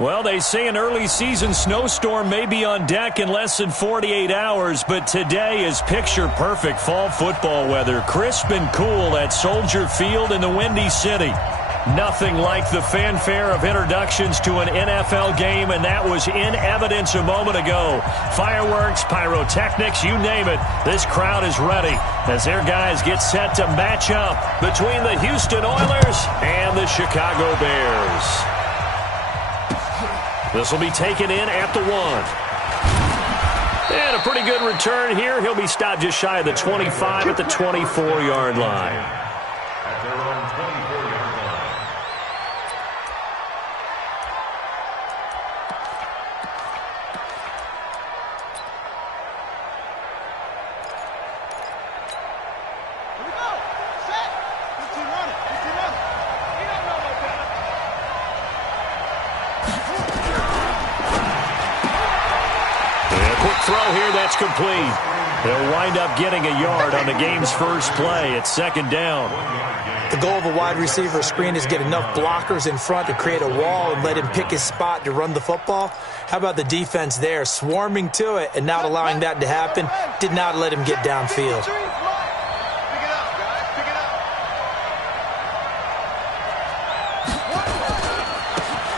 Well, they say an early season snowstorm may be on deck in less than 48 hours, but today is picture-perfect fall football weather. Crisp and cool at Soldier Field in the Windy City. Nothing like the fanfare of introductions to an NFL game, and that was in evidence a moment ago. Fireworks, pyrotechnics, you name it. This crowd is ready as their guys get set to match up between the Houston Oilers and the Chicago Bears. This will be taken in at the 1. And a pretty good return here. He'll be stopped just shy of the 25 at the 24-yard line. Throw here, that's complete. They'll wind up getting a yard on the game's first play. It's second down. The goal of a wide receiver screen is get enough blockers in front to create a wall and let him pick his spot to run the football. How about the defense there, swarming to it and not allowing that to happen? Did not let him get downfield.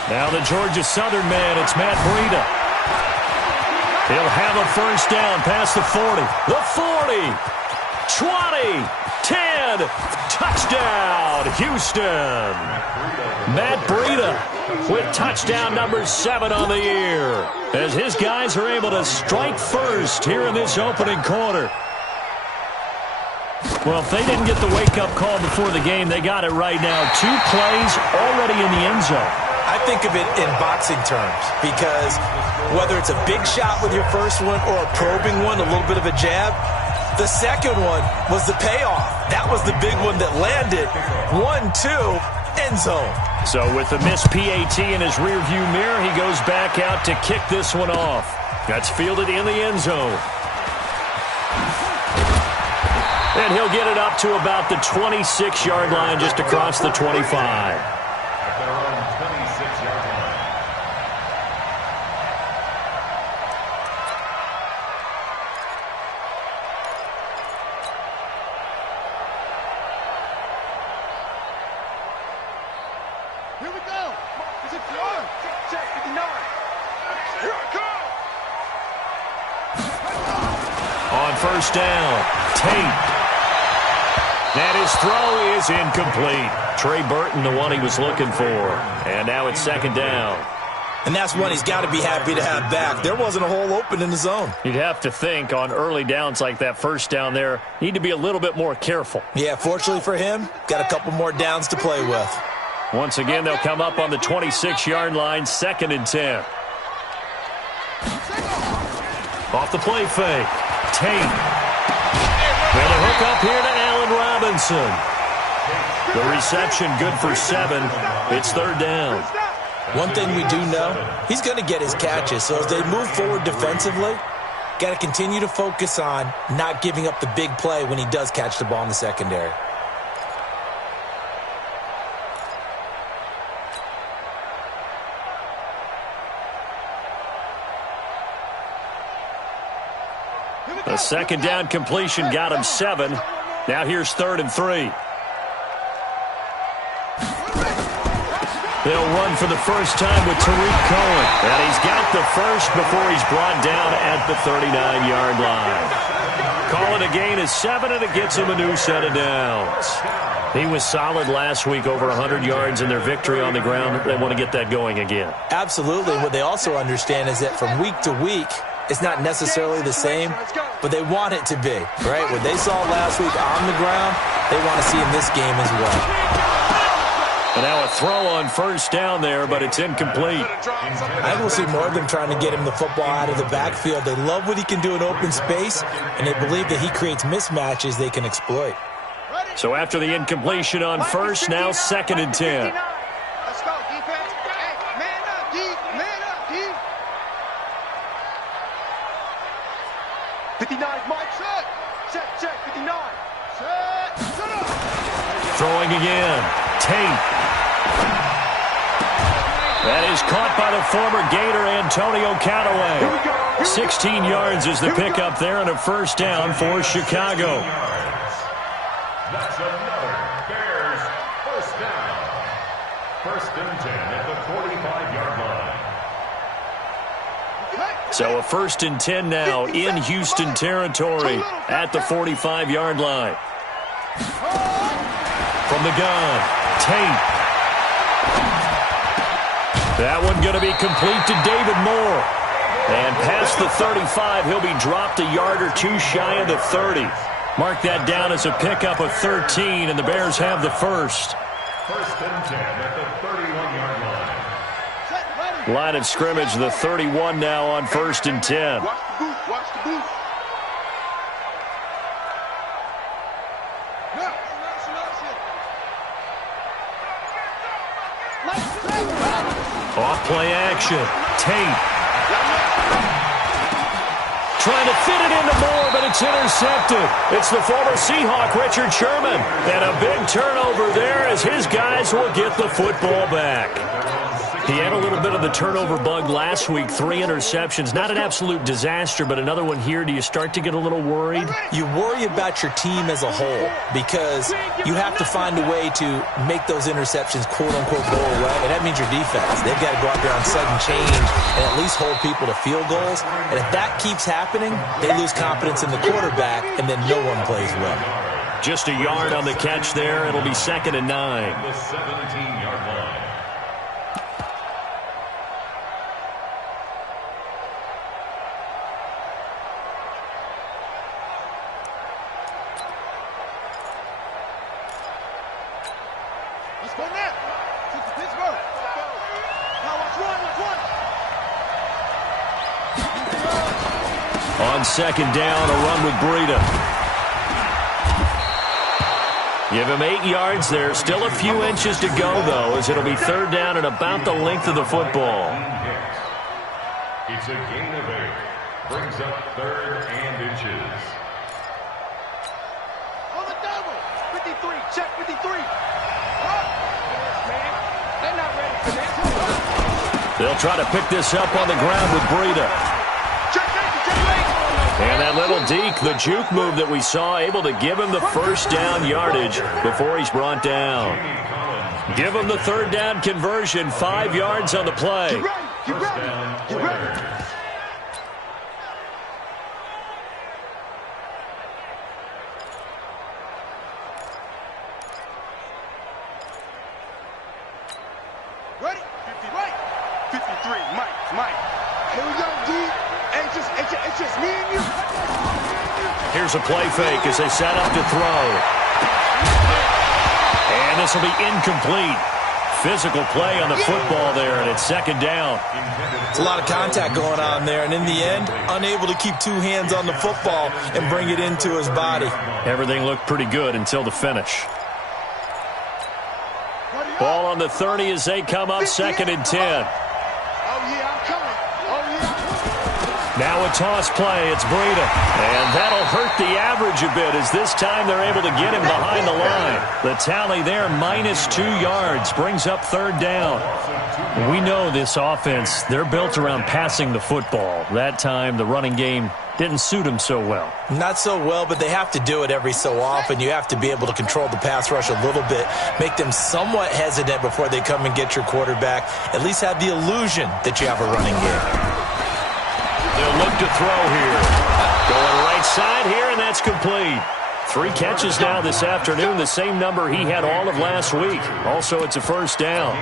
Now the Georgia Southern man, it's Matt Breida. He'll have a first down past the 40. The 40, 20, 10, touchdown, Houston. Matt Breida with touchdown number 7 on the year as his guys are able to strike first here in this opening quarter. Well, if they didn't get the wake-up call before the game, they got it right now. 2 plays already in the end zone. I think of it in boxing terms because whether it's a big shot with your first one or a probing one, a little bit of a jab, the second one was the payoff. That was the big one that landed. 1-2, end zone. So with the missed PAT in his rearview mirror, he goes back out to kick this one off. That's fielded in the end zone. And he'll get it up to about the 26-yard line just across the 25. First down, Tate. And his throw is incomplete. Trey Burton, the one he was looking for. And now it's second down. And that's one he's got to be happy to have back. There wasn't a hole open in the zone. You'd have to think on early downs like that first down there, need to be a little bit more careful. Yeah, fortunately for him, got a couple more downs to play with. Once again, they'll come up on the 26-yard line, 2nd and 10. Off the play fake. Tate. And a hook up here to Allen Robinson. The reception good for 7. It's third down. One thing we do know, he's going to get his catches. So as they move forward defensively, got to continue to focus on not giving up the big play when he does catch the ball in the secondary. A second down completion got him 7. Now here's 3rd and 3. They'll run for the first time with Tariq Cohen. And he's got the first before he's brought down at the 39-yard line. Call it a gain of 7, and it gets him a new set of downs. He was solid last week, over 100 yards in their victory on the ground. They want to get that going again. Absolutely. What they also understand is that from week to week, it's not necessarily the same, but they want it to be, right? What they saw last week on the ground, they want to see in this game as well. And now a throw on first down there, but it's incomplete. I think we'll see more of them trying to get him the football out of the backfield. They love what he can do in open space, and they believe that he creates mismatches they can exploit. So after the incompletion on first, now 2nd and 10. Let's go, defense. Hey, man up, D. Man up, D. 59, Mike, set. Check, 59. Set. Shut up. Throwing again. Tate. That is caught by the former Gator Antonio Callaway. 16 yards is the pickup there and a first down for Chicago. That's another Bears first down. First and 10 at the 45-yard line. So a first and 10 now in Houston territory at the 45-yard line. From the gun, Tate. That one going to be complete to David Moore. And past the 35, he'll be dropped a yard or two shy of the 30. Mark that down as a pickup of 13, and the Bears have the first. First and 10 at the 31-yard line. Line of scrimmage, the 31 now on first and 10. Watch the boot. Watch the boot. Off play action. Tate. Trying to fit it into Moore, but it's intercepted. It's the former Seahawk, Richard Sherman. And a big turnover there as his guys will get the football back. He had a little bit of the turnover bug last week, 3 interceptions. Not an absolute disaster, but another one here. Do you start to get a little worried? You worry about your team as a whole because you have to find a way to make those interceptions, quote-unquote, go away. And that means your defense. They've got to go out there on sudden change and at least hold people to field goals. And if that keeps happening, they lose confidence in the quarterback, and then no one plays well. Just a yard on the catch there. It'll be 2nd and 9. The 17-yard line. Let's go now. To Pittsburgh. Now watch one. On second down, a run with Breida. Give him 8 yards there. Still a few inches to go, though, as it'll be 3rd down and about the length of the football. It's a gain of 8. Brings up 3rd and inches. On the double. 53. Check 53. Man, they're not ready for this. They'll try to pick this up on the ground with Breida. And that little deke, the juke move that we saw, able to give him the first down yardage before he's brought down. Give him the 3rd down conversion, 5 yards on the play. Get ready. Ready? 50 right. 53, Mike. Here we go, D. It's just me and you. Here's a play fake as they set up to throw. And this will be incomplete. Physical play on the football there, and it's 2nd down. It's a lot of contact going on there, and in the end, unable to keep 2 hands on the football and bring it into his body. Everything looked pretty good until the finish. Ball on the 30 as they come up, 2nd and 10. Oh, yeah, I'm coming. Now a toss play. It's Breida. And that'll hurt the average a bit as this time they're able to get him behind the line. The tally there, -2 yards, brings up 3rd down. We know this offense, they're built around passing the football. That time, the running game didn't suit them so well. Not so well, but they have to do it every so often. You have to be able to control the pass rush a little bit, make them somewhat hesitant before they come and get your quarterback. At least have the illusion that you have a running game. They'll look to throw here. Going right side here, and that's complete. 3 catches now this afternoon, the same number he had all of last week. Also, it's a first down.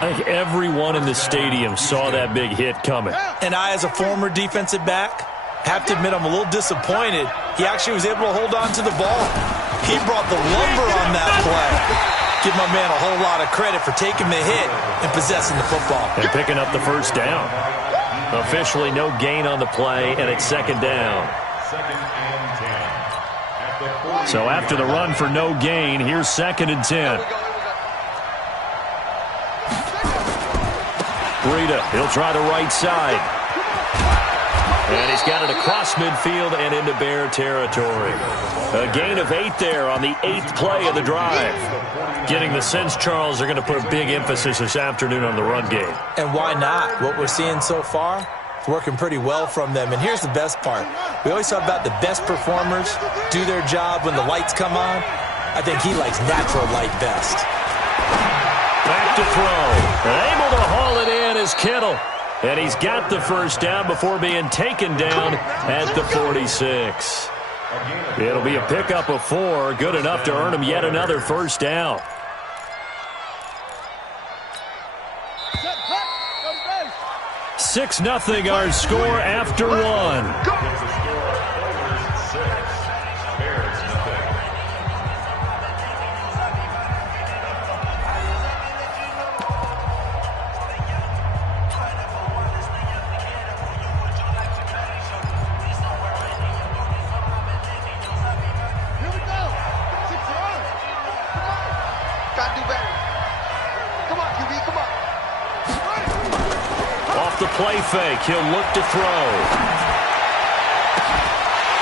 I think everyone in the stadium saw that big hit coming. And I, as a former defensive back, have to admit I'm a little disappointed. He actually was able to hold on to the ball. He brought the lumber on that play. Give my man a whole lot of credit for taking the hit and possessing the football. And picking up the first down. Officially no gain on the play, and it's 2nd down. 2nd and 10. So after the run for no gain, here's 2nd and 10. Breida, he'll try the right side. And he's got it across midfield and into Bear territory. A gain of 8 there on the 8th play of the drive. Getting the sense, Charles, they're going to put a big emphasis this afternoon on the run game. And why not? What we're seeing so far, it's working pretty well from them. And here's the best part. We always talk about the best performers do their job when the lights come on. I think he likes natural light best. Back to throw. And able to haul it in is Kittle. And he's got the first down before being taken down at the 46. It'll be a pickup of 4, good enough to earn him yet another first down. Six 0 our score after 1. Play fake. He'll look to throw.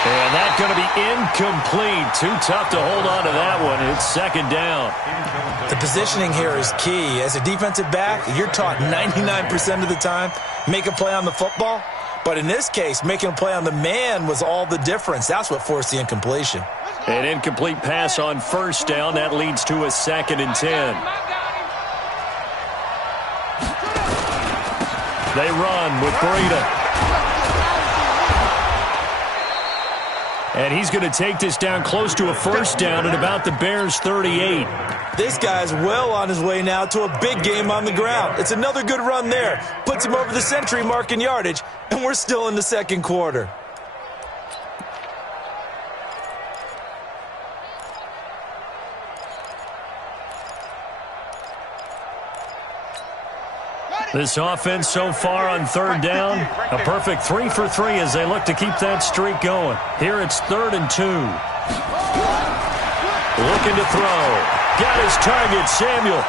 And that's going to be incomplete. Too tough to hold on to that one. It's second down. The positioning here is key. As a defensive back, you're taught 99% of the time, make a play on the football. But in this case, making a play on the man was all the difference. That's what forced the incompletion. An incomplete pass on first down. That leads to a 2nd and 10. They run with Breida. And he's going to take this down close to a first down at about the Bears' 38. This guy's well on his way now to a big game on the ground. It's another good run there. Puts him over the century mark in yardage, and we're still in the second quarter. This offense so far on third down, a perfect 3 for 3 as they look to keep that streak going. Here it's 3rd and 2. Looking to throw. Got his target, Samuel.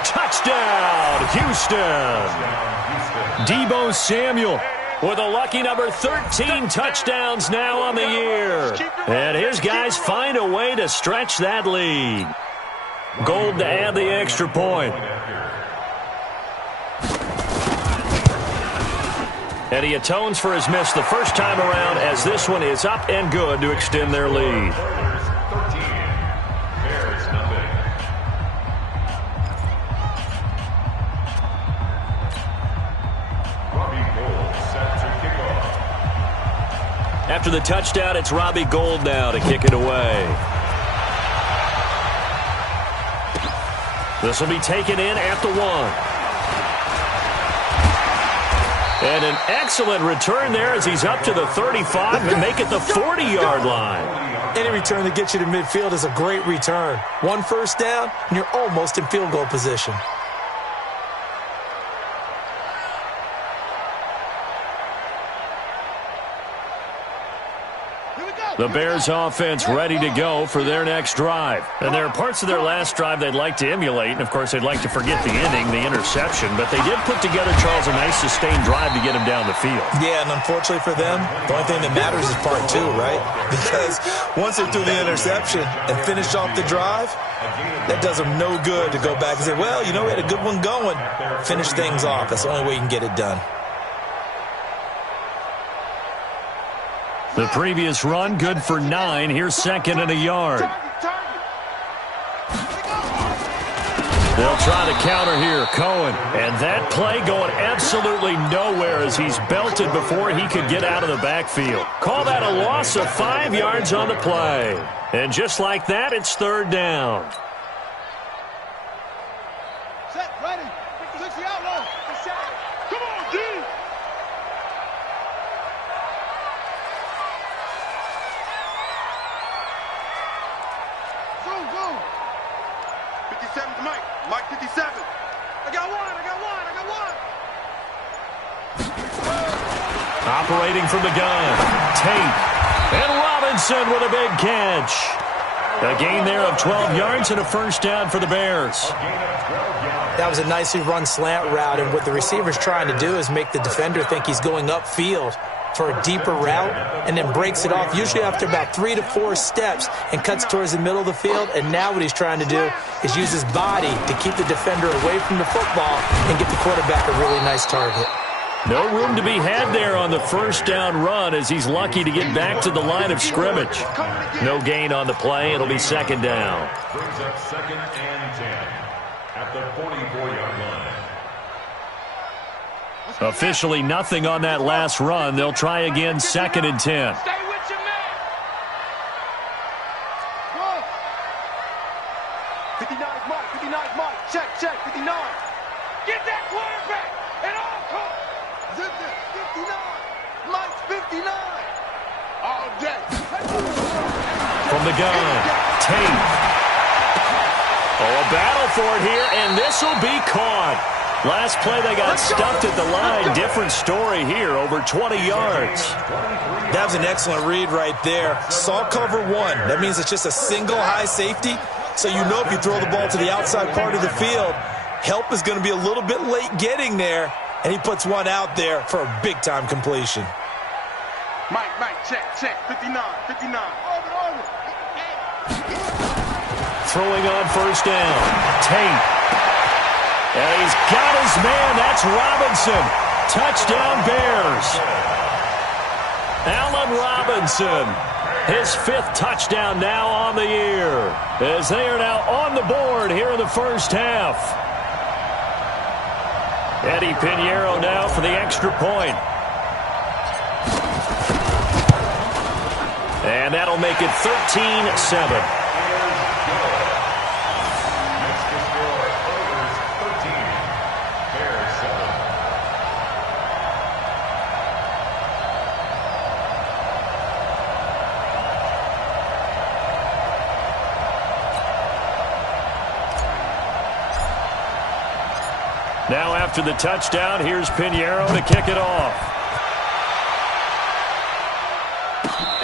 Touchdown, Houston. Deebo Samuel with a lucky number 13 touchdowns now on the year. And his guys find a way to stretch that lead. Gold to add the extra point. And he atones for his miss the first time around as this one is up and good to extend their lead. After the touchdown, it's Robbie Gould now to kick it away. This will be taken in at the 1. And an excellent return there as he's up to the 35 and make it the 40-yard line. Any return that gets you to midfield is a great return. One first down, and you're almost in field goal position. The Bears offense ready to go for their next drive. And there are parts of their last drive they'd like to emulate. And, of course, they'd like to forget the inning, the interception. But they did put together, Charles, a nice sustained drive to get him down the field. Yeah, and unfortunately for them, the only thing that matters is part 2, right? Because once they threw the interception and finished off the drive, that does them no good to go back and say, well, you know, we had a good one going. Finish things off. That's the only way you can get it done. The previous run, good for 9. Here's 2nd and a yard. They'll try to counter here, Cohen. And that play going absolutely nowhere as he's belted before he could get out of the backfield. Call that a loss of 5 yards on the play. And just like that, it's 3rd down. Set, ready. 60 out low. Come on, D. Go. 57's Mike. Mike 57. I got one. Operating from the gun. Tate. And Robinson with a big catch. A gain there of 12 yards and a first down for the Bears. That was a nicely run slant route, and what the receiver's trying to do is make the defender think he's going upfield for a deeper route, and then breaks it off, usually after about 3 to 4 steps, and cuts towards the middle of the field. And now what he's trying to do is use his body to keep the defender away from the football and get the quarterback a really nice target. No room to be had there on the first down run as he's lucky to get back to the line of scrimmage. No gain on the play. It'll be second down. Brings up 2nd and 10 at the 44-yard line. Officially nothing on that last run. They'll try again 2nd and 10. Stay with your man. 59 Mike, 59 Mike. Check, 59. Get that quarterback at all costs. Zip it, 59. Mike's 59. All day. From the gun, Tate. Oh, a battle for it here, and this will be caught. Last play, they got stuffed at the line. Different story here, over 20 yards. That was an excellent read right there. Saw cover 1. That means it's just a single high safety. So you know if you throw the ball to the outside part of the field, help is going to be a little bit late getting there. And he puts one out there for a big-time completion. Mike, check, 59. Throwing on first down, Tate. And he's got his man. That's Robinson. Touchdown, Bears. Allen Robinson. His 5th touchdown now on the year, as they are now on the board here in the first half. Eddie Pinheiro now for the extra point. And that'll make it 13-7. Now after the touchdown, here's Pinheiro to kick it off.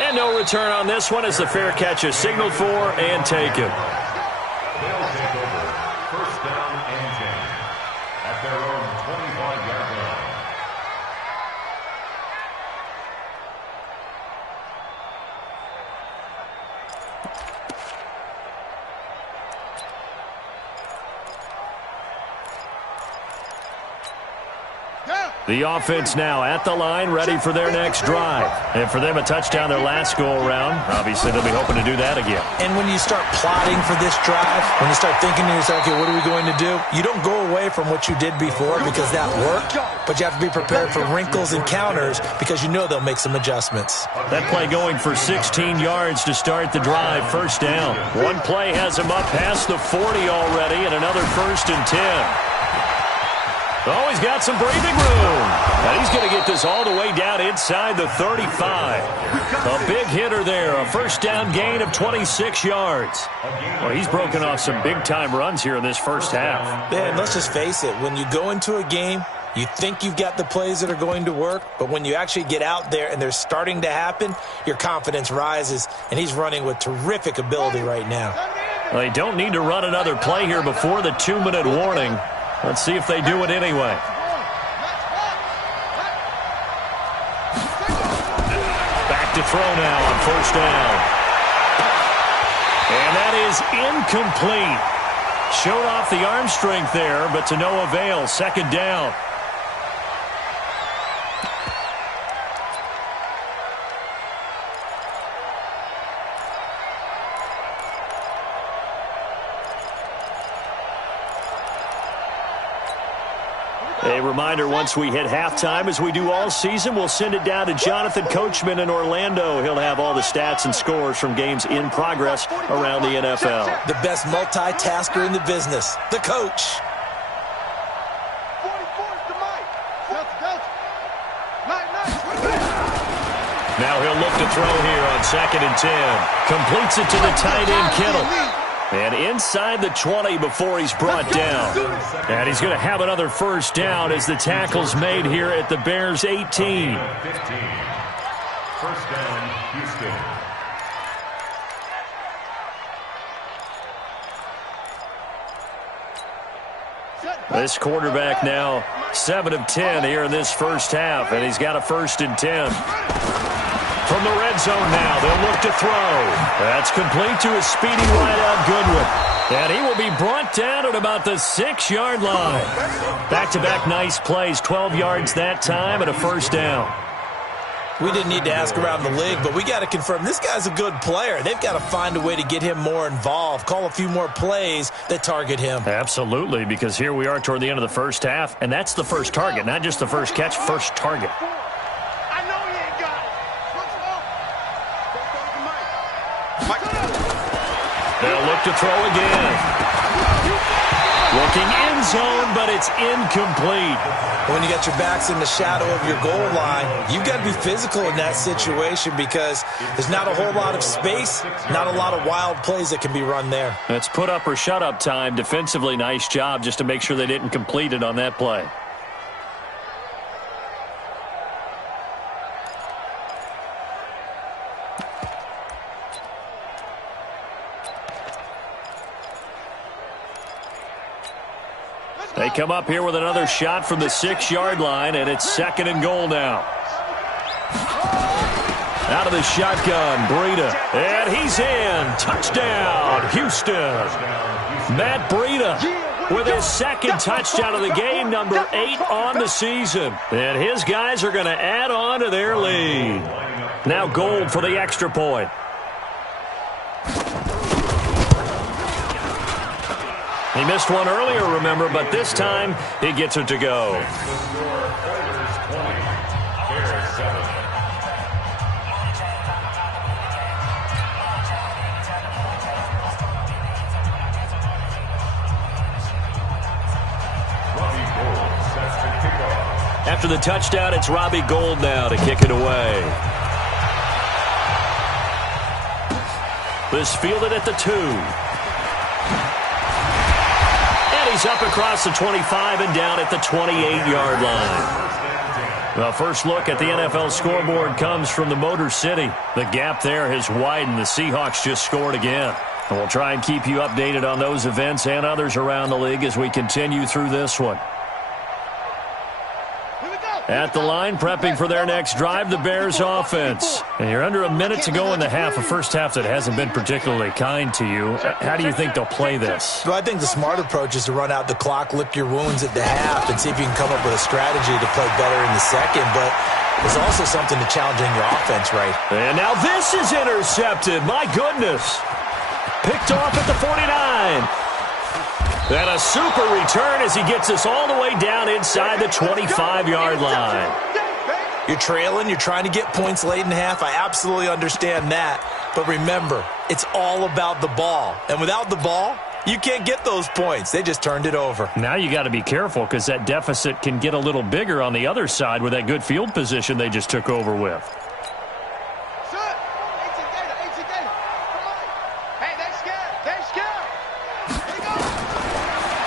And no return on this one as the fair catch is signaled for and taken. They'll take over 1st down and 10 at their own 25-yard line. The offense now at the line, ready for their next drive. And for them, a touchdown their last go-around. Obviously, they'll be hoping to do that again. And when you start plotting for this drive, when you start thinking to yourself, okay, what are we going to do? You don't go away from what you did before because that worked, but you have to be prepared for wrinkles and counters because you know they'll make some adjustments. That play going for 16 yards to start the drive, first down. One play has him up past the 40 already, and another 1st and 10. Oh, he's got some breathing room. And he's going to get this all the way down inside the 35. A big hitter there. A first down gain of 26 yards. Well, he's broken off some big-time runs here in this first half. Yeah, and let's just face it. When you go into a game, you think you've got the plays that are going to work, but when you actually get out there and they're starting to happen, your confidence rises, and he's running with terrific ability right now. Well, they don't need to run another play here before the 2-minute warning. Let's see if they do it anyway. Back to throw now on first down. And that is incomplete. Showed off the arm strength there, but to no avail. Second down. A reminder, once we hit halftime, as we do all season, we'll send it down to Jonathan Coachman in Orlando. He'll have all the stats and scores from games in progress around the NFL. The best multitasker in the business, the coach. Now he'll look to throw here on 2nd and 10. Completes it to the tight end, Kittle. And inside the 20 before he's brought down. And he's going to have another first down as the tackle's made here at the Bears' 18. 15. First down, Houston. This quarterback now 7 of 10 here in this first half, and he's got a 1st and 10. From the red zone now, they'll look to throw. That's complete to his speedy wideout Goodwin. And he will be brought down at about the 6-yard line. Back-to-back nice plays, 12 yards that time and a 1st down. We didn't need to ask around the league, but we got to confirm this guy's a good player. They've got to find a way to get him more involved, call a few more plays that target him. Absolutely, because here we are toward the end of the first half, and that's the first target, not just the first catch, first target. I know he ain't got it. They'll look to throw again. Looking end zone, but it's incomplete. When you got your backs in the shadow of your goal line, you've got to be physical in that situation because there's not a whole lot of space, not a lot of wild plays that can be run there. That's put up or shut up time. Defensively, nice job just to make sure they didn't complete it on that play. They come up here with another shot from the 6-yard line, and it's 2nd and goal now. Out of the shotgun, Breida, and he's in. Touchdown, Houston. Matt Breida with his 2nd touchdown of the game, number 8 on the season. And his guys are going to add on to their lead. Now Gold for the extra point. He missed one earlier, remember, but this time he gets it to go. After the touchdown, it's Robbie Gould now to kick it away. This fielded at the 2. He's up across the 25 and down at the 28-yard line. The first look at the NFL scoreboard comes from the Motor City. The gap there has widened. The Seahawks just scored again. And we'll try and keep you updated on those events and others around the league as we continue through this one. At the line, prepping for their next drive, the Bears offense. And you're under a minute to go in the half, a first half that hasn't been particularly kind to you. How do you think they'll play this? Well, I think the smart approach is to run out the clock, lick your wounds at the half, and see if you can come up with a strategy to play better in the second. But there's also something to challenging your offense, right? And now this is intercepted. My goodness. Picked off at the 49. And a super return as he gets us all the way down inside the 25-yard line. You're trailing. You're trying to get points late in half. I absolutely understand that. But remember, it's all about the ball. And without the ball, you can't get those points. They just turned it over. Now you got to be careful because that deficit can get a little bigger on the other side with that good field position they just took over with.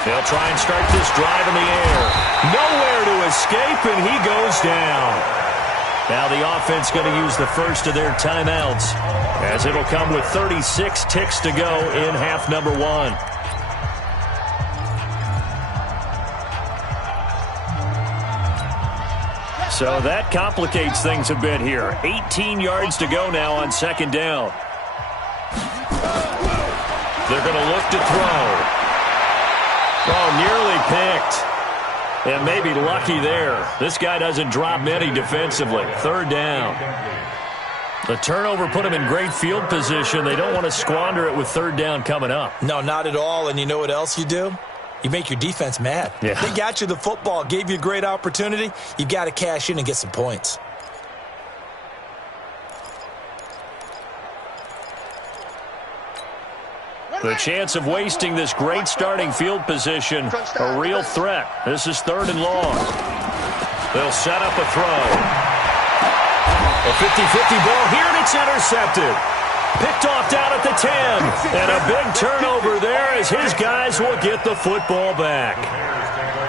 They'll try and start this drive in the air. Nowhere to escape, and he goes down. Now the offense going to use the first of their timeouts, as it'll come with 36 ticks to go in half number 1. So that complicates things a bit here. 18 yards to go now on 2nd down. They're going to look to throw. Oh, nearly picked. And maybe lucky there. This guy doesn't drop many defensively. 3rd down. The turnover put him in great field position. They don't want to squander it with 3rd down coming up. No, not at all. And you know what else you do? You make your defense mad. Yeah. They got you the football, gave you a great opportunity. You got to cash in and get some points. The chance of wasting this great starting field position, a real threat. This is 3rd and long. They'll set up a throw. A 50-50 ball here, and it's intercepted. Picked off down at the 10. And a big turnover there as his guys will get the football back.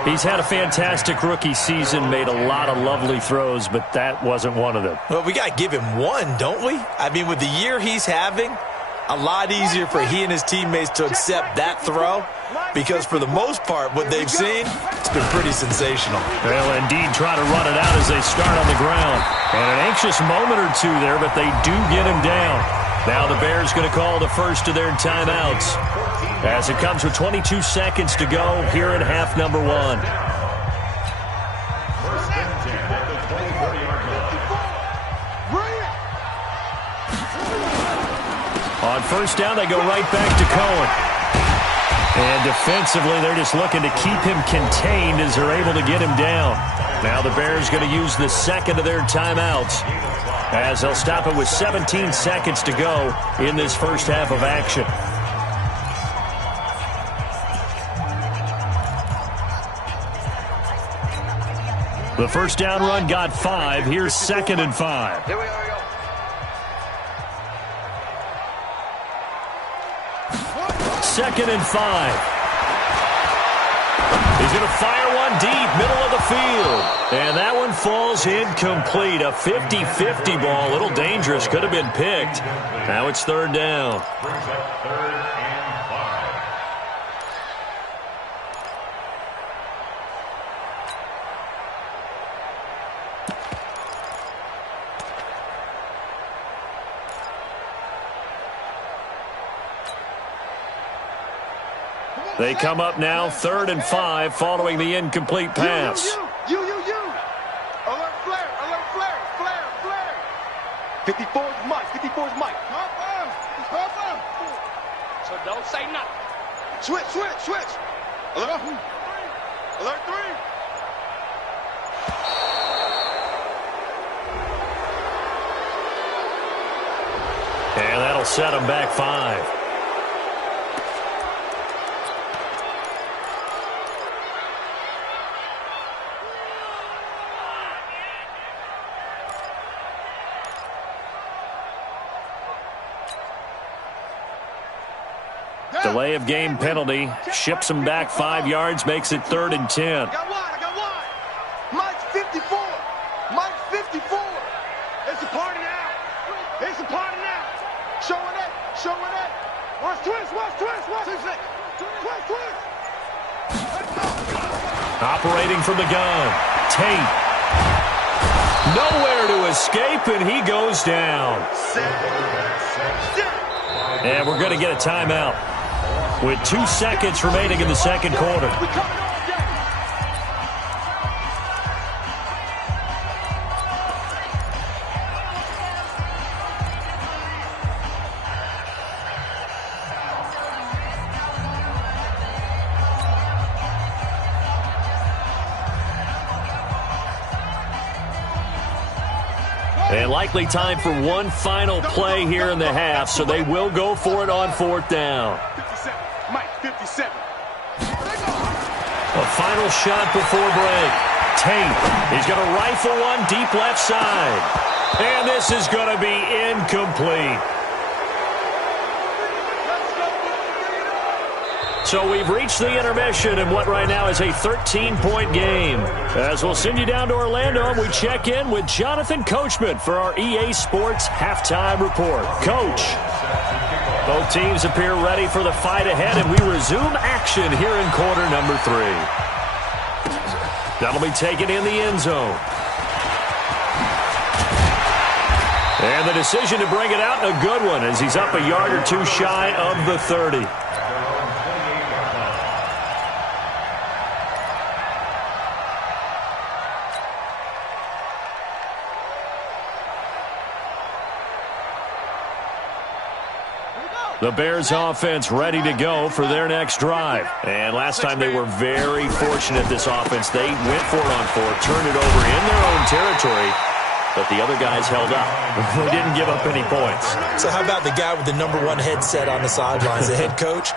He's had a fantastic rookie season, made a lot of lovely throws, but that wasn't one of them. Well, we got to give him one, don't we? I mean, with the year he's having, a lot easier for he and his teammates to accept that throw because for the most part, what they've seen, it's been pretty sensational. They'll indeed try to run it out as they start on the ground. And an anxious moment or two there, but they do get him down. Now the Bears going to call the first of their timeouts as it comes with 22 seconds to go here in half number 1. First and 10 at the 24-yard line. On first down, they go right back to Cohen. And defensively, they're just looking to keep him contained as they're able to get him down. Now the Bears going to use the second of their timeouts as they'll stop it with 17 seconds to go in this first half of action. The first down run got 5. Here's 2nd and 5. Here we go. Second and 5. He's going to fire one deep, middle of the field. And that one falls incomplete. A 50-50 ball, a little dangerous, could have been picked. Now it's 3rd down. Brings up 3rd and 5. They come up now 3rd and 5 following the incomplete pass. You. Alert flare. 54's Mike. So don't say nothing. Switch. Alert 3. And that'll set him back 5. Delay of game penalty. Ships him back 5 yards, makes it 3rd and 10. I got one. Mike's 54. It's a party now. Showing it. Watch twist. Operating from the gun. Tate. Nowhere to escape, and he goes down. And we're going to get a timeout with 2 seconds remaining in the second quarter. And likely time for one final play here in the half, so they will go for it on 4th down. 57. Mike, 57. A final shot before break. Tate, he's going to rifle one deep left side. And this is going to be incomplete. So we've reached the intermission in what right now is a 13-point game. As we'll send you down to Orlando, and we check in with Jonathan Coachman for our EA Sports Halftime Report. Coach, both teams appear ready for the fight ahead, and we resume action here in quarter number 3. That'll be taken in the end zone. And the decision to bring it out, a good one, as he's up a yard or two shy of the 30. The Bears offense ready to go for their next drive. And last time they were very fortunate, this offense. They went for it on 4th, turned it over in their own territory, but the other guys held up. They didn't give up any points. So how about the guy with the #1 headset on the sidelines, the head coach?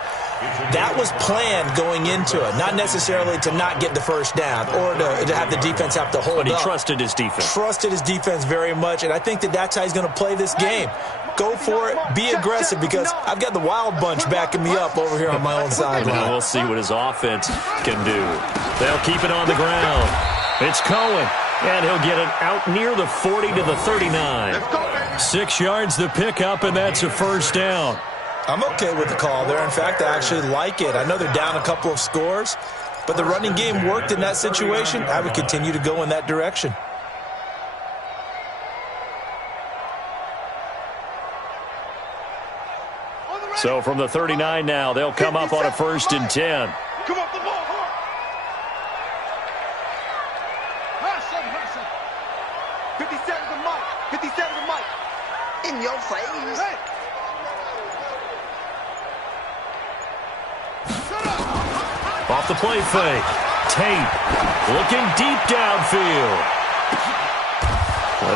That was planned going into it, not necessarily to not get the first down or to have the defense have to hold up. But he trusted his defense. Trusted his defense very much, and I think that's how he's going to play this game. Go for it, be aggressive, because I've got the Wild Bunch backing me up over here on my own sideline. Now we'll see what his offense can do. They'll keep it on the ground. It's Cohen, and he'll get it out near the 40 to the 39. 6 yards the pickup, and that's a first down. I'm okay with the call there. In fact, I actually like it. I know they're down a couple of scores, but the running game worked in that situation. I would continue to go in that direction. So from the 39 now, they'll come up on a 1st and 10. Come up the ball. 57 to Mike. 57 to Mike. In your face. Hey. Off the play fake. Tate looking deep downfield.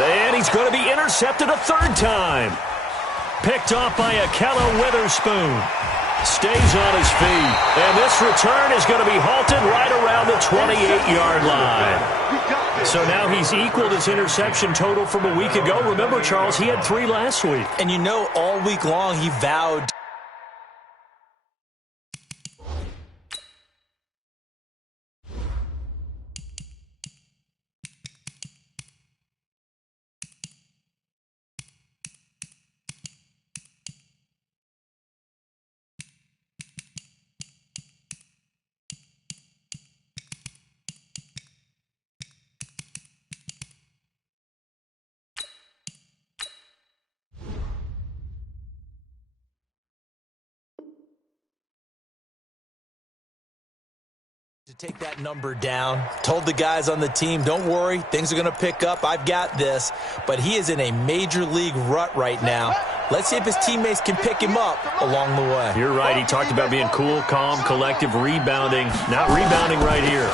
And he's going to be intercepted a 3rd time. Picked off by Ahkello Witherspoon. Stays on his feet. And this return is going to be halted right around the 28-yard line. So now he's equaled his interception total from a week ago. Remember, Charles, he had 3 last week. And you know, all week long he vowed to take that number down. Told the guys on the team, don't worry, things are going to pick up. I've got this. But he is in a major league rut right now. Let's see if his teammates can pick him up along the way. You're right. He talked about being cool, calm, collective, rebounding. Not rebounding right here.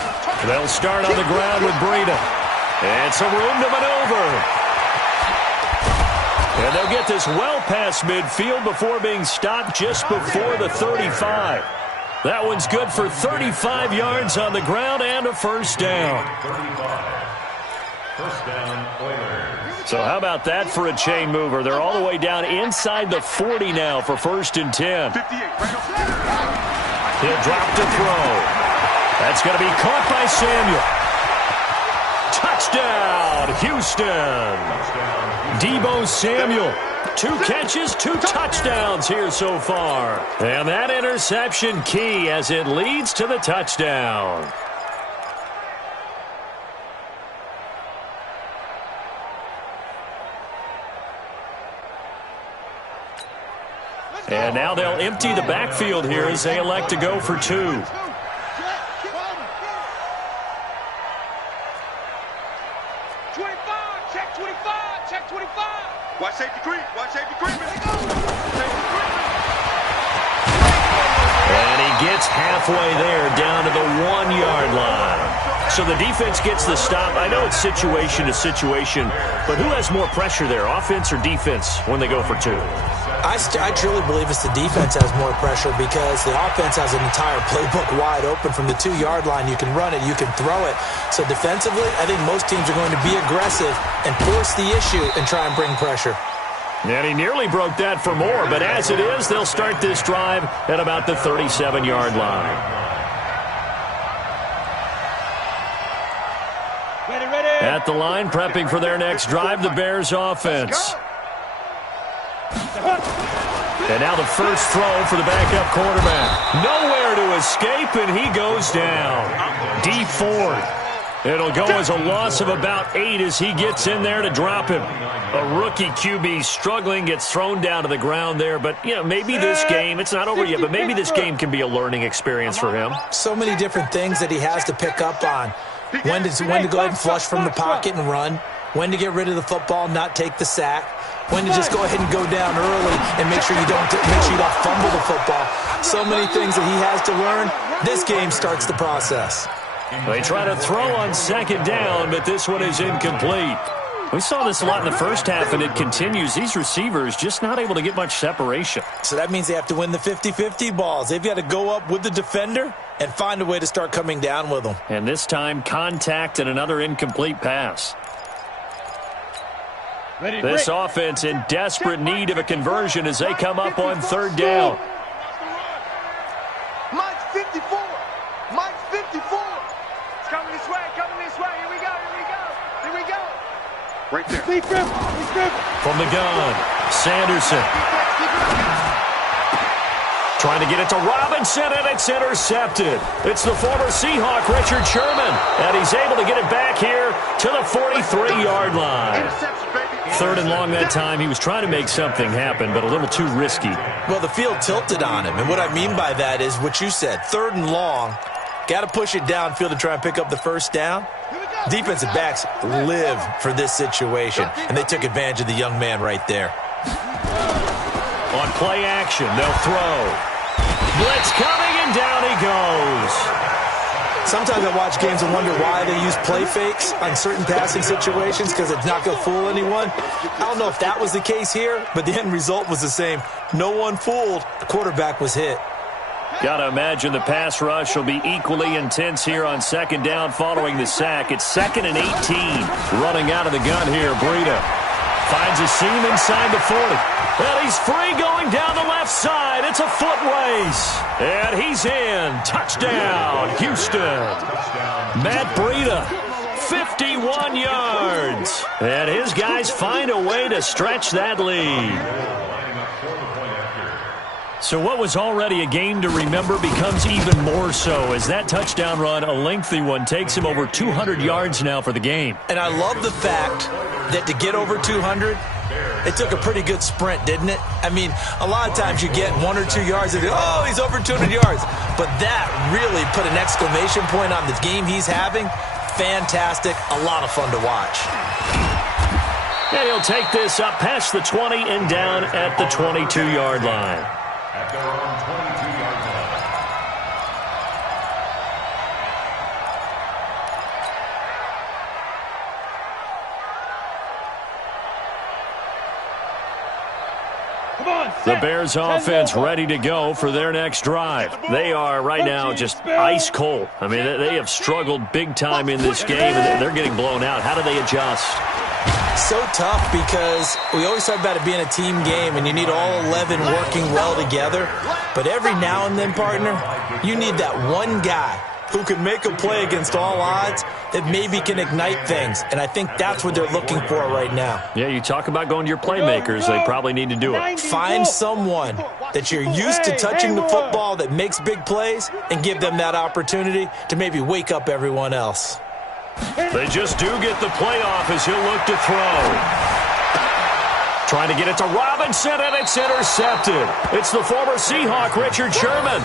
They'll start on the ground with Breida. And some room to maneuver. And they'll get this well past midfield before being stopped just before the 35. That one's good for 35 yards on the ground and a 1st down. 1st down, Oilers. So how about that for a chain mover? They're all the way down inside the 40 now for 1st and 10. He'll drop to throw. That's going to be caught by Samuel. Touchdown, Houston. Deebo Samuel. 2 catches, 2 touchdowns here so far. And that interception key as it leads to the touchdown. And now they'll empty the backfield here as they elect to go for 2. Watch safety creep. Watch safety creep. And he gets halfway there down to the 1-yard line. So the defense gets the stop. I know it's situation to situation, but who has more pressure there, offense or defense, when they go for 2? I truly believe it's the defense has more pressure because the offense has an entire playbook wide open from the 2-yard line. You can run it, you can throw it. So defensively, I think most teams are going to be aggressive and force the issue and try and bring pressure. And he nearly broke that for more, but as it is, they'll start this drive at about the 37-yard line. Ready. At the line, prepping for their next drive, the Bears offense. And now the first throw for the backup quarterback. Nowhere to escape, and he goes down. Dee Ford. It'll go as a loss of about 8 as he gets in there to drop him. A rookie QB struggling, gets thrown down to the ground there. But, you know, maybe this game, it's not over yet, but maybe this game can be a learning experience for him. So many different things that he has to pick up on. When to go ahead and flush from the pocket and run. When to get rid of the football, not take the sack. When to just go ahead and go down early and make sure you don't fumble the football. So many things that he has to learn. This game starts the process. They try to throw on 2nd down, but this one is incomplete. We saw this a lot in the first half, and it continues. These receivers just not able to get much separation. So that means they have to win the 50-50 balls. They've got to go up with the defender and find a way to start coming down with them. And this time, contact and another incomplete pass. This offense in desperate need of a conversion as they come up on 3rd down. Mike's 54. Mike's 54. It's coming this way. Here we go. Right there. From the gun, Sanderson. Trying to get it to Robinson, and it's intercepted. It's the former Seahawk, Richard Sherman, and he's able to get it back here to the 43-yard line. 3rd and long that time. He was trying to make something happen, but a little too risky. Well, the field tilted on him, and what I mean by that is what you said, 3rd and long. Got to push it downfield to try and pick up the first down. Defensive backs live for this situation, and they took advantage of the young man right there. On play action, they'll throw. Blitz coming, and down he goes. Sometimes I watch games and wonder why they use play fakes on certain passing situations because it's not going to fool anyone. I don't know if that was the case here, but the end result was the same. No one fooled. The quarterback was hit. Got to imagine the pass rush will be equally intense here on 2nd down following the sack. It's 2nd and 18. Running out of the gun here, Breida. Finds a seam inside the 40. And he's free going down the left side. It's a foot race. And he's in. Touchdown, Houston. Matt Breida, 51 yards. And his guys find a way to stretch that lead. So what was already a game to remember becomes even more so as that touchdown run, a lengthy one, takes him over 200 yards now for the game. And I love the fact that to get over 200, it took a pretty good sprint, didn't it? I mean, a lot of times you get 1 or 2 yards and oh, he's over 200 yards. But that really put an exclamation point on the game he's having. Fantastic. A lot of fun to watch. And he'll take this up past the 20 and down at the 22-yard line. At their own 22-yard line. The Bears offense ready to go for their next drive. They are right now just ice cold. I mean, they have struggled big time in this game, and they're getting blown out. How do they adjust? So tough because we always talk about it being a team game and you need all 11 working well together. But every now and then, partner, you need that one guy who can make a play against all odds that maybe can ignite things. And I think that's what they're looking for right now. Yeah, you talk about going to your playmakers. They probably need to do it. Find someone that you're used to touching the football that makes big plays and give them that opportunity to maybe wake up everyone else. They just do get the playoff as he'll look to throw. Trying to get it to Robinson, and it's intercepted. It's the former Seahawk, Richard Sherman.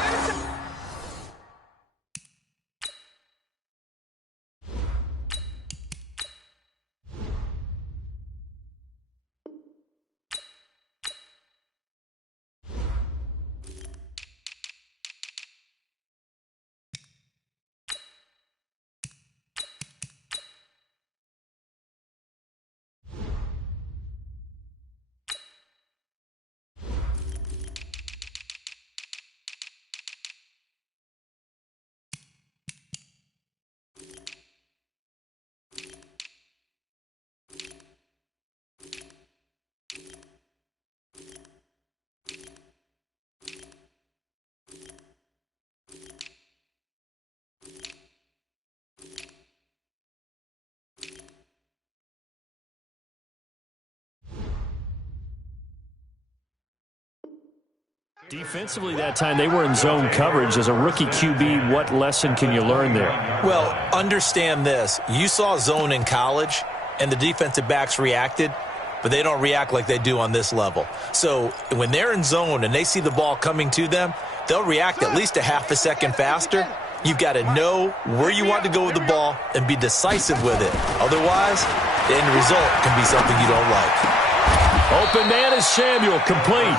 Defensively that time, they were in zone coverage. As a rookie QB, what lesson can you learn there? Well, understand this. You saw zone in college, and the defensive backs reacted, but they don't react like they do on this level. So when they're in zone and they see the ball coming to them, they'll react at least a half a second faster. You've got to know where you want to go with the ball and be decisive with it. Otherwise, the end result can be something you don't like. Open man is Samuel, complete.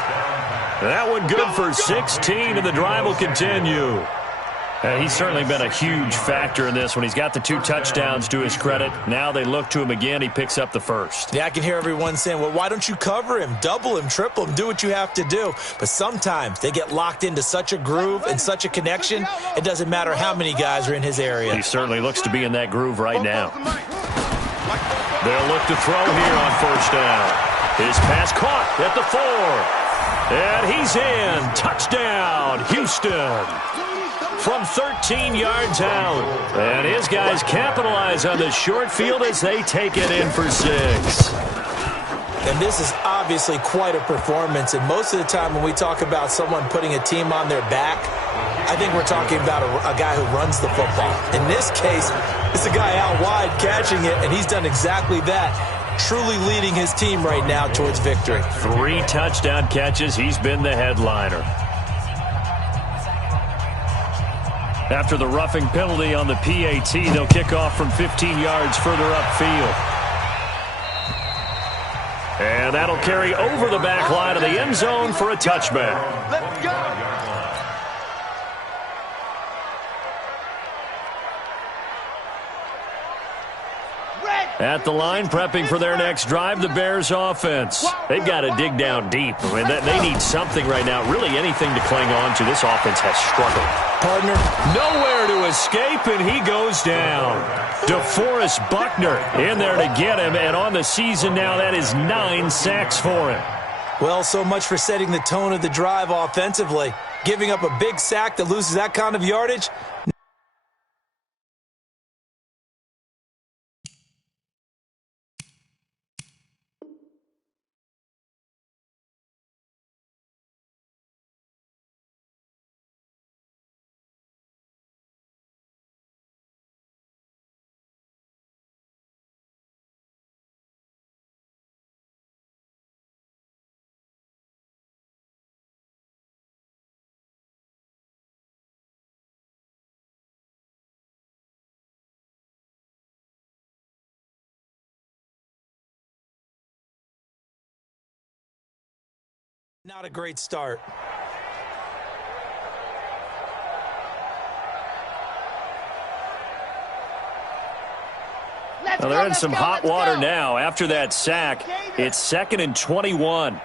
That one good for 16, and the drive will continue. He's certainly been a huge factor in this one. He's got the 2 touchdowns to his credit. Now they look to him again. He picks up the first. Yeah, I can hear everyone saying, well, why don't you cover him, double him, triple him, do what you have to do. But sometimes they get locked into such a groove and such a connection, it doesn't matter how many guys are in his area. He certainly looks to be in that groove right now. They'll look to throw here on first down. His pass caught at the 4. And he's in. Touchdown, Houston. From 13 yards out. And his guys capitalize on the short field as they take it in for 6. And this is obviously quite a performance. And most of the time when we talk about someone putting a team on their back, I think we're talking about a guy who runs the football. In this case, it's a guy out wide catching it, and he's done exactly that, truly leading his team right now towards victory. 3 touchdown catches. He's been the headliner. After the roughing penalty on the PAT, they'll kick off from 15 yards further upfield. And that'll carry over the back line of the end zone for a touchback. Let's go. At the line, prepping for their next drive, the Bears offense. They've got to dig down deep. I mean, they need something right now, really anything to cling on to. This offense has struggled. Partner, nowhere to escape, and he goes down. DeForest Buckner in there to get him, and on the season now, that is 9 sacks for him. well, so much for setting the tone of the drive offensively. Giving up a big sack that loses that kind of yardage. Not a great start. Well, they're in some hot water now. After that sack, it's 2nd and 21.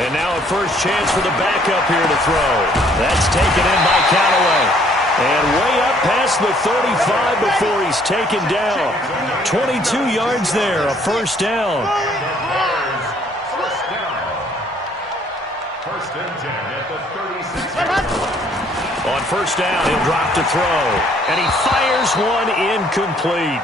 And now a first chance for the backup here to throw. That's taken in by Callaway. And way up past the 35 before he's taken down. 22 yards there, a first down. First and 10 at the 36. On first down, he'll drop to throw. And he fires one incomplete.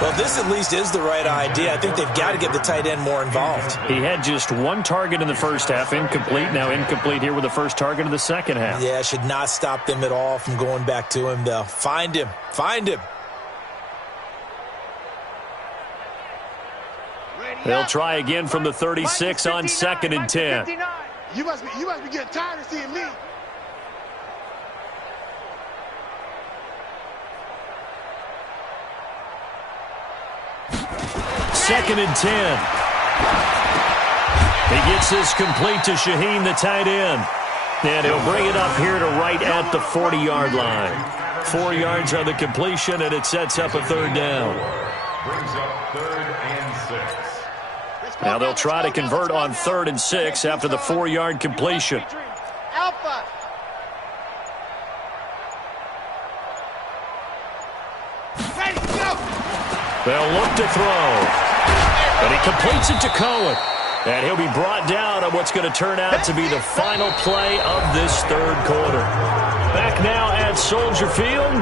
Well, this at least is the right idea. I think they've got to get the tight end more involved. He had just one target in the first half, incomplete. Now incomplete here with the first target of the second half. Yeah, should not stop them at all from going back to him, though. Find him. Find him. They'll try again from the 36 on 2nd and 10. You must be getting tired of seeing me. Second and 10. He gets this complete to Shaheen, the tight end. And he'll bring it up here to right at the 40-yard line. 4 yards on the completion, and it sets up a third down. Brings up 3rd and 6. Now they'll try to convert on 3rd and 6 after the 4-yard completion. Alpha. Ready, go. They'll look to throw. But he completes it to Cohen. And he'll be brought down on what's going to turn out to be the final play of this third quarter. Back now at Soldier Field.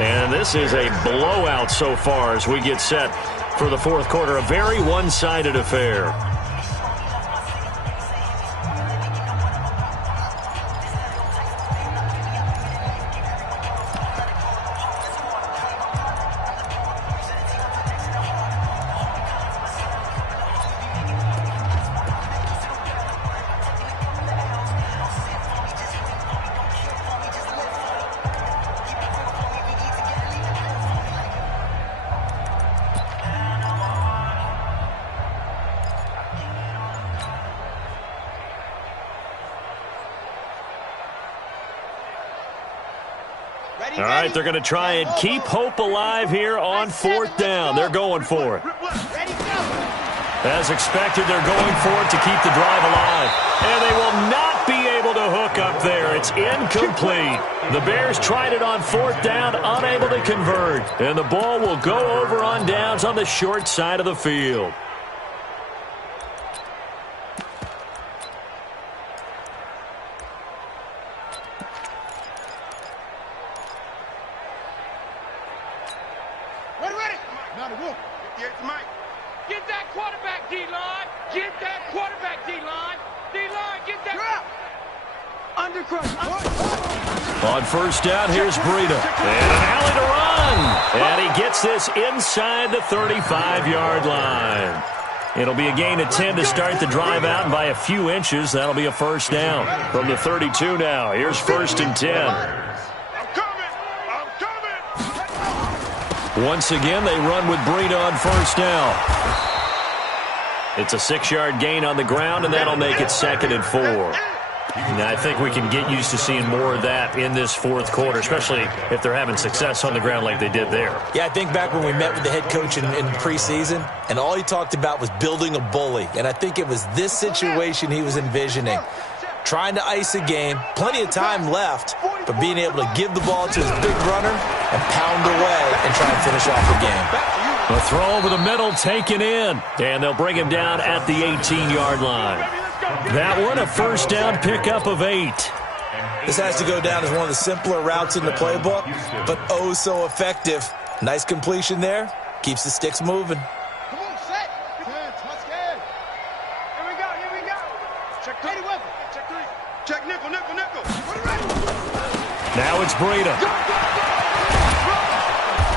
And this is a blowout so far as we get set for the fourth quarter. A very one-sided affair. All right, they're going to try and keep hope alive here on 4th down. They're going for it. As expected, they're going for it to keep the drive alive. And they will not be able to hook up there. It's incomplete. The Bears tried it on 4th down, unable to convert. And the ball will go over on downs on the short side of the field. Get that quarterback, D-line. Get that quarterback, D-line. D-line, get that. Undercrush. On first down, here's Breida. And an alley to run. And he gets this inside the 35-yard line. It'll be a gain of 10 to start the drive out, and by a few inches, that'll be a first down. From the 32 now, here's first and 10. I'm coming. Once again, they run with Breida on first down. It's a 6-yard gain on the ground, and that'll make it second and 4. Now, I think we can get used to seeing more of that in this fourth quarter, especially if they're having success on the ground like they did there. Yeah, I think back when we met with the head coach in preseason, and all he talked about was building a bully. And I think it was this situation he was envisioning. Trying to ice a game, plenty of time left, but being able to give the ball to his big runner and pound away and try and finish off the game. A throw over the middle taken in, and they'll bring him down at the 18-yard line. That one, a first down pickup of 8. This has to go down as one of the simpler routes in the playbook, but oh so effective. Nice completion there. Keeps the sticks moving. Come on, set. Touch scared. Here we go. Check 3. Check 3. Check nickel. Now it's Breida.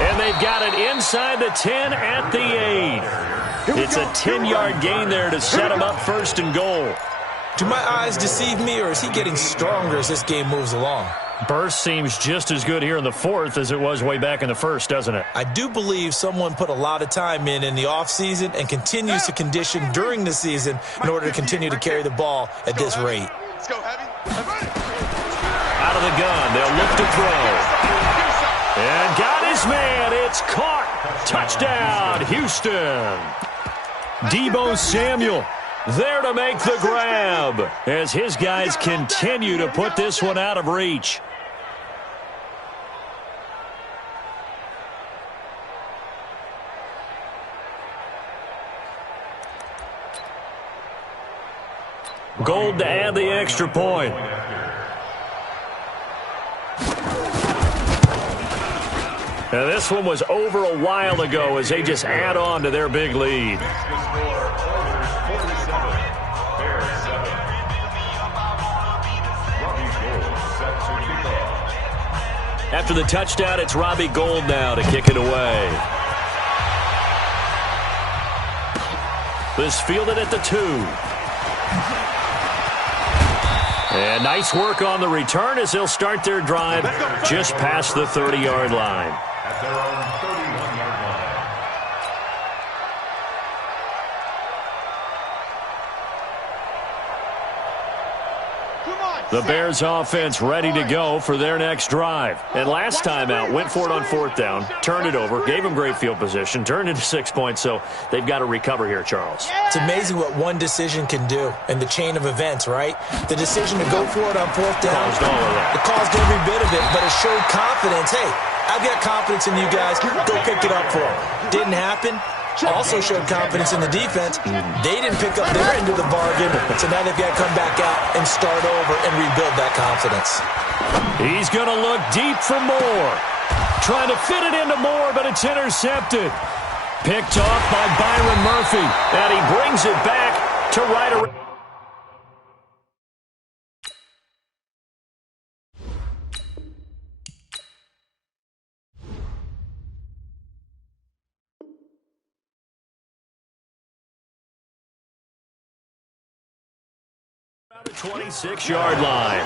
And they've got it inside the 10 at the 8. It's a 10-yard gain there to set him up first and goal. Do my eyes deceive me, or is he getting stronger as this game moves along? Burst seems just as good here in the fourth as it was way back in the first, doesn't it? I do believe someone put a lot of time in the offseason and continues to condition during the season in order to continue to carry the ball at this rate. Let's go, Heavy. Out of the gun, they'll look to throw. And got his man. It's caught. Touchdown, Houston. Deebo Samuel there to make the grab as his guys continue to put this one out of reach. Gold to add the extra point. Now this one was over a while ago as they just add on to their big lead. After the touchdown, it's Robbie Gould now to kick it away. This fielded at the 2. And nice work on the return as they'll start their drive just past the 30-yard line. At their own 31-yard line. The Bears offense ready to go for their next drive. And last time out, went for it on fourth down, turned it over, gave them great field position, turned into 6 points, so they've got to recover here, Charles. It's amazing what one decision can do in the chain of events, right? The decision to go for it on fourth down, Caused all of that. it caused every bit of it, but it showed confidence. Hey, I've got confidence in you guys. Go pick it up for them. Didn't happen. Also showed confidence in the defense. They didn't pick up their end of the bargain, so now they've got to come back out and start over and rebuild that confidence. He's going to look deep for Moore. Trying to fit it into Moore, but it's intercepted. Picked off by Byron Murphy, and he brings it back to right around. The 26-yard line.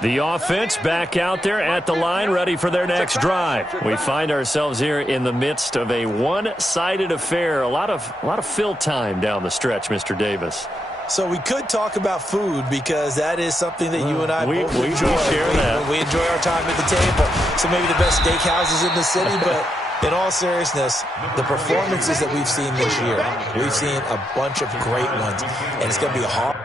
The offense back out there at the line, ready for their next drive. We find ourselves here in the midst of a one-sided affair. A lot of fill time down the stretch, Mr. Davis. So we could talk about food because that is something that you and I both enjoy. We share that. We enjoy our time at the table. So maybe the best steakhouses in the city, but in all seriousness, the performances that we've seen this year, we've seen a bunch of great ones, and it's going to be a hard.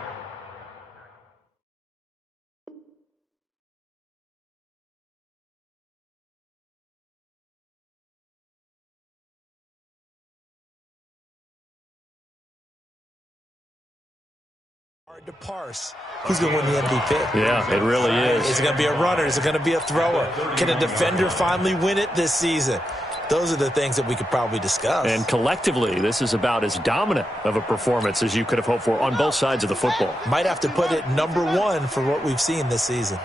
Hard to parse. Who's going to win the MVP? Yeah, it really is. Is it going to be a runner? Is it going to be a thrower? Can a defender finally win it this season? Those are the things that we could probably discuss. And collectively, this is about as dominant of a performance as you could have hoped for on both sides of the football. Might have to put it number one for what we've seen this season.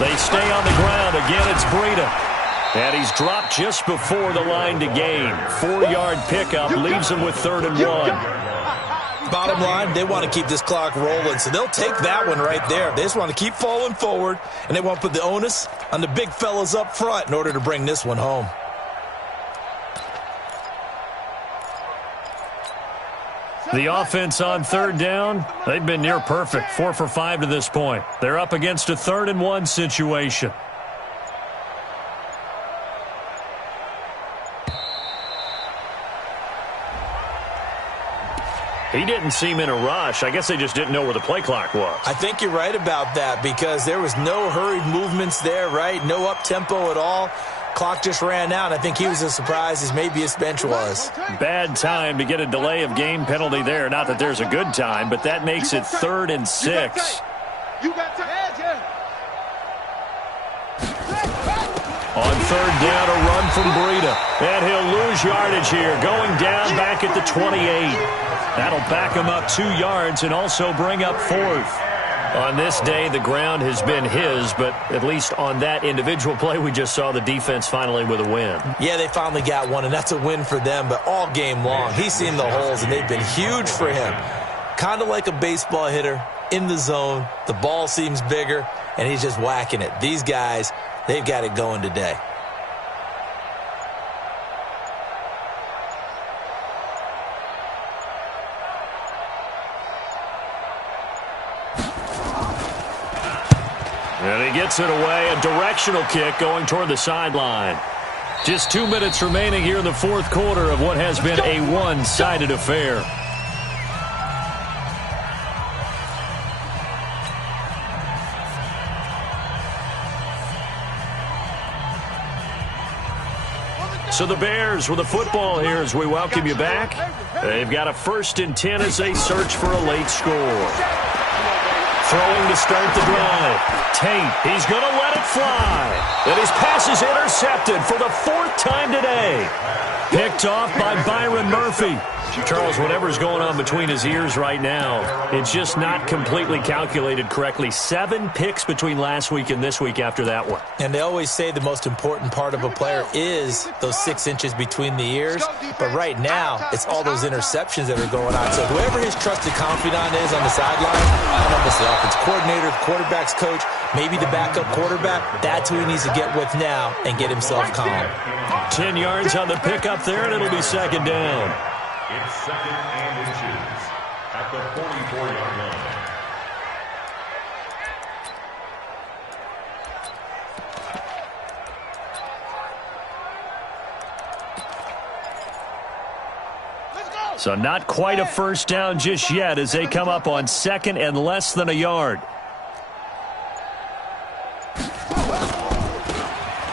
They stay on the ground. Again, it's Breida. And he's dropped just before the line to gain. 4-yard pickup leaves him with 3rd and 1. Bottom line, they want to keep this clock rolling, so they'll take that one right there. They just want to keep falling forward, and they want to put the onus on the big fellas up front in order to bring this one home. The offense on 3rd down, they've been near perfect. 4 for 5 to this point. They're up against a 3rd and 1 situation. He didn't seem in a rush. I guess they just didn't know where the play clock was. I think you're right about that because there was no hurried movements there, right? No up-tempo at all. Clock just ran out. I think he was as surprised as maybe his bench was. Bad time to get a delay of game penalty there. Not that there's a good time, but that makes it 3rd and 6. On 3rd down, a run from Breida. And he'll lose yardage here, going down back at the 28. That'll back him up 2 yards and also bring up 4th. On this day, the ground has been his, but at least on that individual play, we just saw the defense finally with a win. Yeah, they finally got one, and that's a win for them, but all game long, he's seen the holes, and they've been huge for him. Kind of like a baseball hitter in the zone. The ball seems bigger, and he's just whacking it. These guys, they've got it going today. And he gets it away, a directional kick going toward the sideline. Just 2 minutes remaining here in the 4th quarter of what has been a one-sided affair. So the Bears with the football here as we welcome you back. They've got a 1st and 10 as they search for a late score. Throwing to start the drive. Tate, he's going to let it fly. And his pass is intercepted for the 4th time today. Picked off by Byron Murphy. Charles, whatever's going on between his ears right now, it's just not completely calculated correctly. 7 picks between last week and this week after that one. And they always say the most important part of a player is those 6 inches between the ears. But right now, it's all those interceptions that are going on. So whoever his trusted confidant is on the sideline, I don't know if it's the offense coordinator, the quarterback's coach, maybe the backup quarterback, that's who he needs to get with now and get himself calm. 10 yards on the pickup there, and it'll be 2nd down. It's 2nd and inches at the 44-yard line. So not quite a 1st down just yet as they come up on 2nd and less than a yard.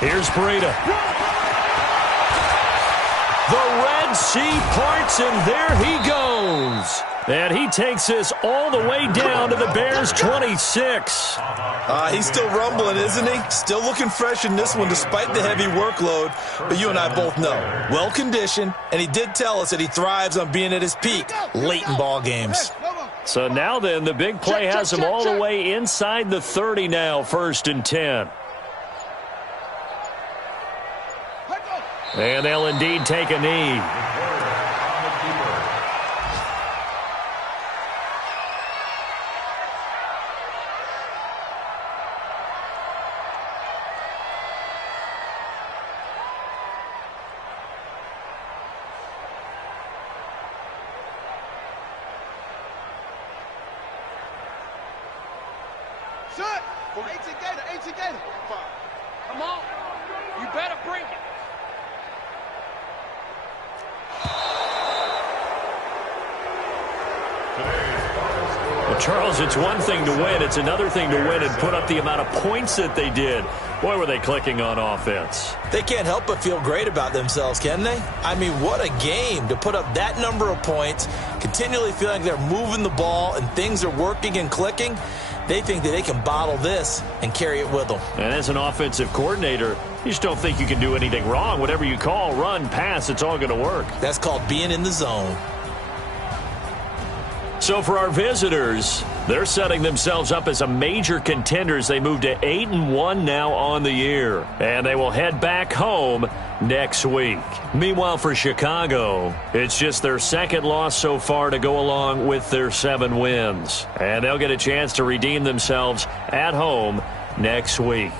Here's Breida. The Red Sea parts, and there he goes. And he takes this all the way down to the Bears' 26. He's still rumbling, isn't he? Still looking fresh in this one despite the heavy workload. But you and I both know, well-conditioned, and he did tell us that he thrives on being at his peak late in ball games. So now then, the big play has him all the way inside the 30 now, 1st and 10. And they'll indeed take a knee. Shut! 18 Gator. Come on. You better bring it. Well, Charles, it's one thing to win. It's another thing to win and put up the amount of points that they did. Boy, were they clicking on offense. They can't help but feel great about themselves, can they? I mean, what a game to put up that number of points, continually feeling like they're moving the ball and things are working and clicking. They think that they can bottle this and carry it with them. And as an offensive coordinator, you just don't think you can do anything wrong. Whatever you call, run, pass, it's all going to work. That's called being in the zone. So for our visitors, they're setting themselves up as a major contender as they move to 8-1 now on the year. And they will head back home next week. Meanwhile, for Chicago, it's just their second loss so far to go along with their 7 wins. And they'll get a chance to redeem themselves at home next week.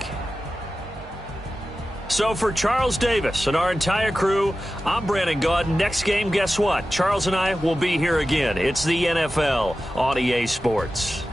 So for Charles Davis and our entire crew, I'm Brandon Gaudin. Next game, guess what? Charles and I will be here again. It's the NFL on EA Sports.